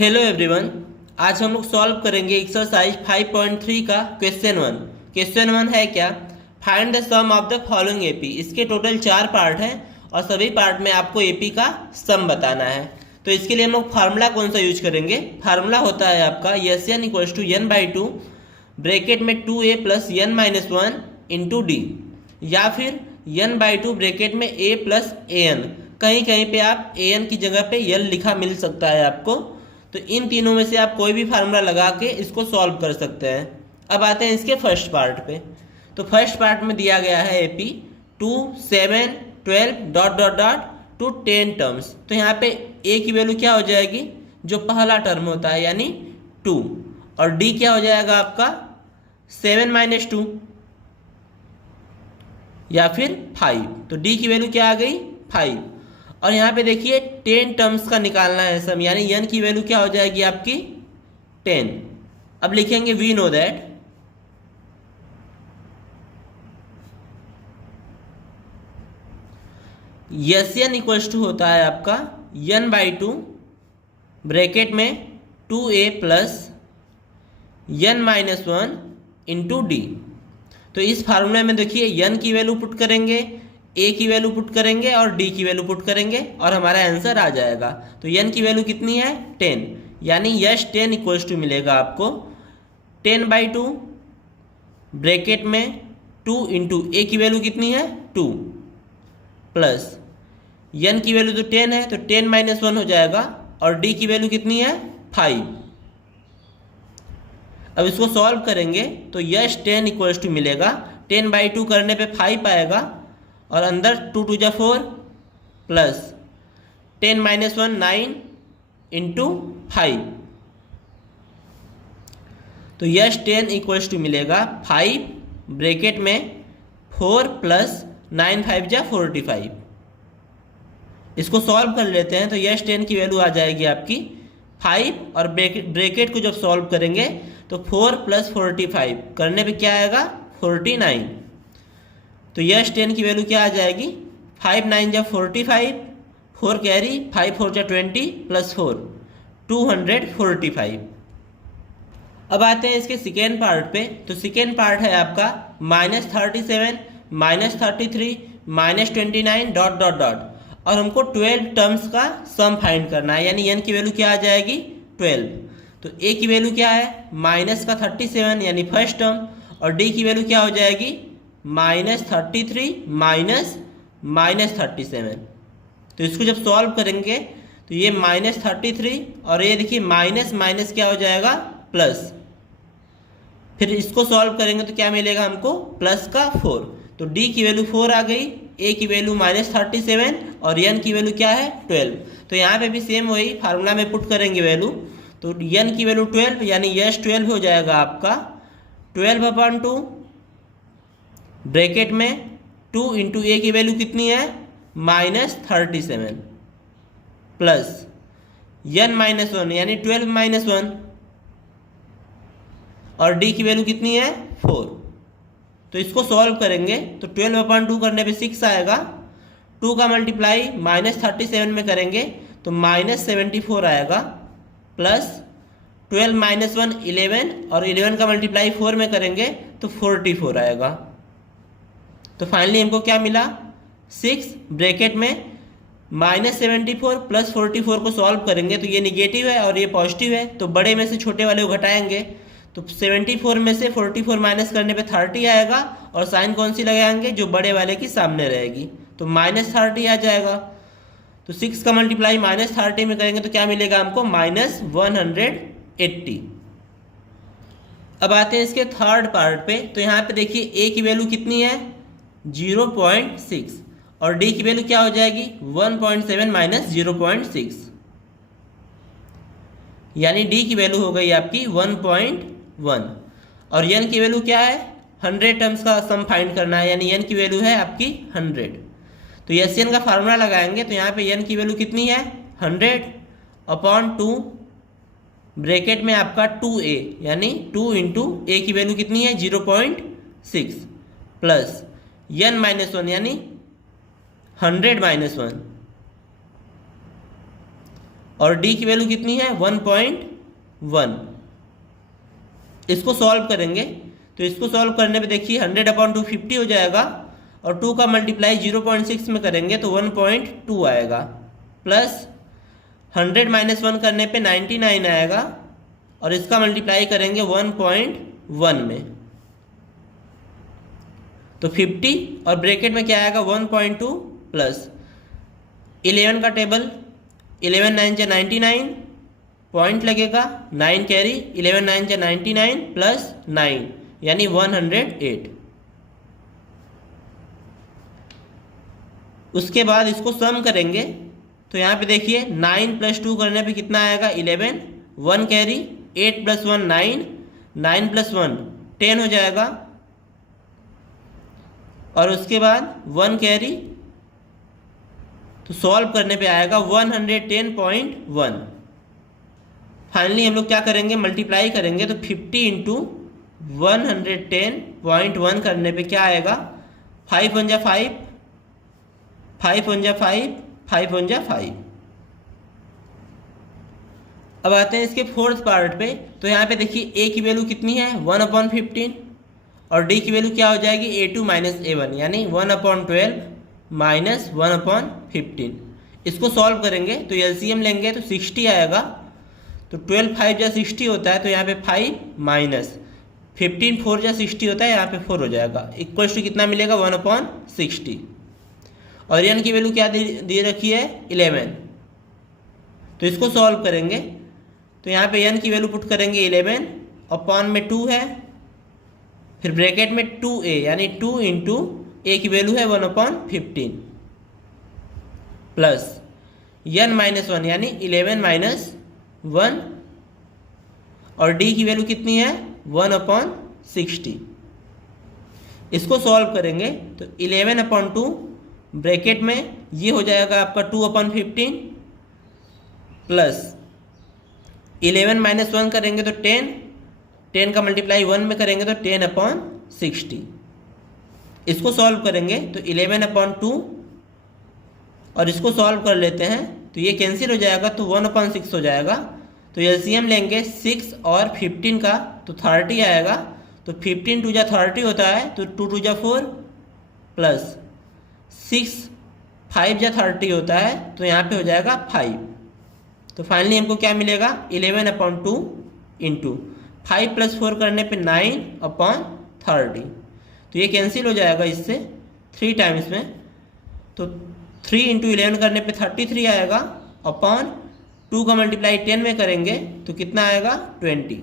Hello everyone. आज हम लोग सॉल्व करेंगे एक्सरसाइज 5.3 का क्वेश्चन 1। क्वेश्चन 1 है क्या, find the sum of the following AP. इसके टोटल 4 पार्ट हैं और सभी पार्ट में आपको एपी का सम बताना है। तो इसके लिए हम लोग फार्मूला कौन सा यूज करेंगे। फार्मूला होता है आपका S N equals to N by two bracket में 2a plus N minus one into D, या फिर एन बाई टू ब्रैकेट में a प्लस ए एन। कहीं कहीं पे आप ए एन की जगह पे एल लिखा मिल सकता है आपको। तो इन तीनों में से आप कोई भी फार्मूला लगा के इसको सॉल्व कर सकते हैं। अब आते हैं इसके फर्स्ट पार्ट पे। तो फर्स्ट पार्ट में दिया गया है AP 2, 7, 12 dot dot dot to 10 terms. तो यहाँ पे ए की वैल्यू क्या हो जाएगी, जो पहला टर्म होता है यानी 2, और डी क्या हो जाएगा आपका 7 माइनस 2 या फिर 5। तो डी की वैल्यू क्या आ गई 5। और यहाँ पे देखिए 10 टर्म्स का निकालना है सम, यानी एन की वैल्यू क्या हो जाएगी आपकी 10। अब लिखेंगे we know that S N equals to होता है आपका एन बाई टू ब्रैकेट में 2a plus N minus one into D. तो इस फार्मूले में देखिए एन की वैल्यू पुट करेंगे, ए की वैल्यू पुट करेंगे और डी की वैल्यू पुट करेंगे और हमारा आंसर आ जाएगा। तो एन की वैल्यू कितनी है 10, यानी यस 10 इक्वल्स टू मिलेगा आपको 10 बाई टू ब्रैकेट में 2 इंटू ए की वैल्यू कितनी है 2 प्लस एन की वैल्यू तो 10 है तो 10 माइनस वन हो जाएगा और डी की वैल्यू कितनी है 5। अब इसको सॉल्व करेंगे तो यस 10 इक्वल्स टू मिलेगा 10 बाई टू करने पे 5 आएगा और अंदर 2 2 जा 4 प्लस 10 माइनस वन 9 इंटू 5। तो यस 10 इक्वल्स टू मिलेगा 5 ब्रैकेट में 4 प्लस 9 5 जा 45। इसको सॉल्व कर लेते हैं तो यस 10 की वैल्यू आ जाएगी आपकी 5 और ब्रैकेट को जब सॉल्व करेंगे तो 4 प्लस 45 करने पे क्या आएगा 49। तो यस 10 की वैल्यू क्या आ जाएगी 5 9 जा 45, 4 कैरी 5 4 जा 20 प्लस 4 245। अब आते हैं इसके सेकेंड पार्ट पे। तो सेकेंड पार्ट है आपका -37 -33 -29 डॉट डॉट डॉट, और हमको 12 टर्म्स का सम फाइंड करना है, यानी एन की वैल्यू क्या आ जाएगी 12। तो ए की वैल्यू क्या है माइनस का 37 यानी फर्स्ट टर्म, और डी की वैल्यू क्या हो जाएगी -33 माइनस 37। तो इसको जब सॉल्व करेंगे तो ये -33 और ये देखिए माइनस माइनस क्या हो जाएगा प्लस। फिर इसको सॉल्व करेंगे तो क्या मिलेगा हमको प्लस का 4। तो डी की वैल्यू 4 आ गई, ए की वैल्यू -37 और एन की वैल्यू क्या है 12। तो यहाँ पे भी सेम वही फार्मूला में पुट करेंगे वैल्यू। तो एन की वैल्यू 12 यानी यस 12 हो जाएगा आपका 12/2 ब्रैकेट में 2 इंटू ए की वैल्यू कितनी है -37 प्लस एन माइनस वन यानी 12 माइनस वन और डी की वैल्यू कितनी है 4। तो इसको सॉल्व करेंगे तो 12/2 करने पे 6 आएगा, 2 का मल्टीप्लाई -37 में करेंगे तो -74 आएगा प्लस 12 माइनस वन 11 और 11 का मल्टीप्लाई 4 में करेंगे तो 44 आएगा। तो फाइनली हमको क्या मिला 6 ब्रैकेट में -74 प्लस 44 को सॉल्व करेंगे तो ये निगेटिव है और ये पॉजिटिव है, तो बड़े में से छोटे वाले को घटाएंगे तो 74 में से 44 माइनस करने पे 30 आएगा और साइन कौन सी लगाएंगे जो बड़े वाले की सामने रहेगी, तो -30 आ जाएगा। तो 6 का मल्टीप्लाई -30 में करेंगे तो क्या मिलेगा हमको -180। अब आते हैं इसके थर्ड पार्ट पे। तो यहाँ पे देखिए ए की वैल्यू कितनी है 0.6 और डी की वैल्यू क्या हो जाएगी 1.7 माइनस 0.6, यानी डी की वैल्यू हो गई आपकी 1.1 और एन की वैल्यू क्या है 100 टर्म्स का सम फाइंड करना है, यानी एन की वैल्यू है आपकी 100। तो एस एन का फार्मूला लगाएंगे तो यहाँ पे एन की वैल्यू कितनी है 100/2 ब्रैकेट में आपका 2a यानी 2 इंटू ए की वैल्यू कितनी है 0.6 प्लस एन माइनस वन यानी 100 माइनस वन और डी की वैल्यू कितनी है 1.1। इसको सॉल्व करेंगे तो इसको सॉल्व करने पे देखिए 100/2 50 हो जाएगा और 2 का मल्टीप्लाई 0.6 में करेंगे तो 1.2 आएगा, प्लस 100 - 1 करने पे 99 आएगा और इसका मल्टीप्लाई करेंगे 1.1 में तो 50 और ब्रैकेट में क्या आएगा 1.2 प्लस 11 का टेबल 11 9 × 99 पॉइंट लगेगा 9 कैरी 11 9 × 99 प्लस 9 यानी 108। उसके बाद इसको सम करेंगे तो यहाँ पे देखिए 9 + 2 करने पे कितना आएगा 11, 1 कैरी 8 + 1 9, 9 + 1 10 हो जाएगा और उसके बाद 1 कैरी तो सॉल्व करने पे आएगा 110.1। फाइनली हम लोग क्या करेंगे मल्टीप्लाई करेंगे तो 50 × 110.1 करने पे क्या आएगा 5 × 5, 5 × 5, 5 × 5। अब आते हैं इसके फोर्थ पार्ट पे। तो यहाँ पे देखिए a की वैल्यू कितनी है 1/15 और d की वैल्यू क्या हो जाएगी a2 - a1 यानी 1/12 - 1/15। इसको सॉल्व करेंगे तो एलसीएम लेंगे तो 60 आएगा तो 12 5 × 60 होता है तो यहाँ पे 5 माइनस 15 4 × 60 होता है यहाँ पे 4 हो जाएगा इक्वल्स टू कितना मिलेगा 1/60 और n की वैल्यू क्या दे रखी है 11। तो इसको सॉल्व करेंगे तो यहाँ पे n की वैल्यू पुट करेंगे 11 अपॉन में 2 है फिर ब्रैकेट में 2a यानी 2 × a की वैल्यू है 1/15 प्लस n - 1 यानी 11 - 1 और d की वैल्यू कितनी है 1/60। इसको सॉल्व करेंगे तो 11/2 ब्रैकेट में ये हो जाएगा आपका 2/15 प्लस 11 - 1 करेंगे तो 10, 10 का मल्टीप्लाई 1 में करेंगे तो 10/60। इसको सॉल्व करेंगे तो 11/2 और इसको सॉल्व कर लेते हैं तो ये कैंसिल हो जाएगा तो 1/6 हो जाएगा। तो एलसीएम लेंगे 6 और 15 का तो 30 आएगा तो 15 2 × 30 होता है तो 2 2 × 4 प्लस 6 5 × 30 होता है तो यहाँ पे हो जाएगा 5। तो फाइनली हमको क्या मिलेगा 11/2 × 5 + 4 करने पे 9/30। तो ये कैंसिल हो जाएगा इससे 3 टाइम्स में तो 3 × 11 करने पे 33 आएगा अपॉन 2 का मल्टीप्लाई 10 में करेंगे तो कितना आएगा 20।